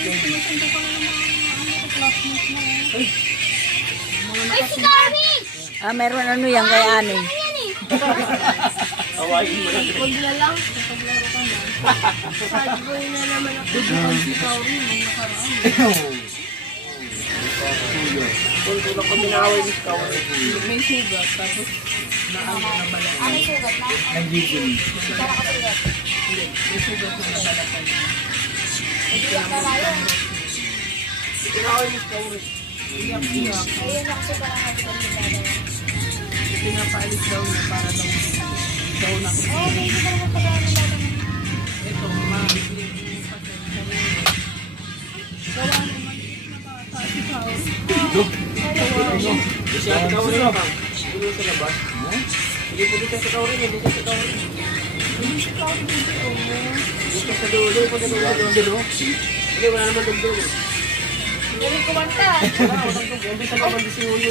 Ay, si Carmen! Ah, meron ano yan kay Ani. Hawaii mo lang. Huwag na lang. Kapaglaro ka na. Sad boy na naman ako. Si Carmen, ang nakaraan. Kung tulak ko binaway ni Scout. May sugat, tapos naano na bala. Ah, may sugat na? Nagigil. Para kasugat. Hindi, may sugat na nabalatan niya. Iyak na tayo. Binaway ni Scout. Iyak-iyak. Ayun na kasi parang nagpapagdadala. Pinapaalis daw na para daw na. Oh, hindi ka naman pag-aaral natin. Ito, ma-bigyan yung pasensya niya. Gawa naman, nakakasi ka. Siya sa Scout rin ba? Dito sa labas. Hindi po dito sa Scout rin. Dito sa Scout rin. Hindi si Carmen dito. Dito sa dulo. Dito sa dulo. Hindi, wala naman dulo. Galing kumanta. Wala, walang dulo. Hindi sa naman si Uyo.